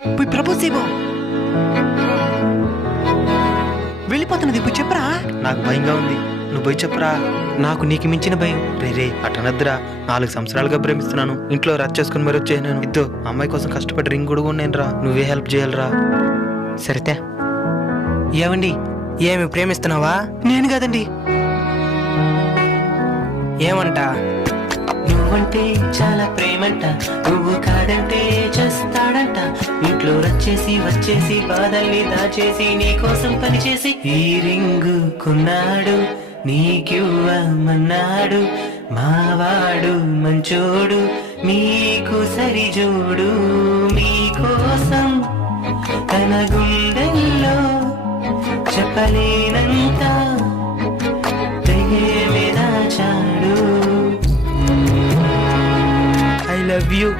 పోయి ప్రపోజ్ చేయబో. వెళ్ళిపోతున్నది పోయి చెప్పరా. నాకు భయంగా ఉంది, నువ్వు పోయి చెప్పరా. నాకు నీకు మించిన భయం. రే అటనద్దురా, 4 సంవత్సరాలుగా ప్రేమిస్తున్నాను. ఇంట్లో రచ్చ చేసుకుని మరి వచ్చే నేను ఇద్దో అమ్మాయి కోసం కష్టపడి రింగ్ కూడా నేను రా. నువ్వే హెల్ప్ చేయాలరా. సరితే ఏమండి, ఏమి ప్రేమిస్తున్నావా? నేను కాదండి. ఏమంట? నువ్వంటే చాలా ప్రేమంట, నువ్వు కాదంటే చేస్తాడంట. ఇంట్లో రచ్చేసి వచ్చేసి బాధల్ని దాచేసి నీ కోసం పనిచేసి ఈ రింగు కొన్నాడు, నీకివ్వమన్నాడు. మావాడు మంచోడు, మీకు సరిజోడు. మీకోసం తన గుండెల్లో చెప్పలేనంత ప్రేమే దాచాడు. I love you.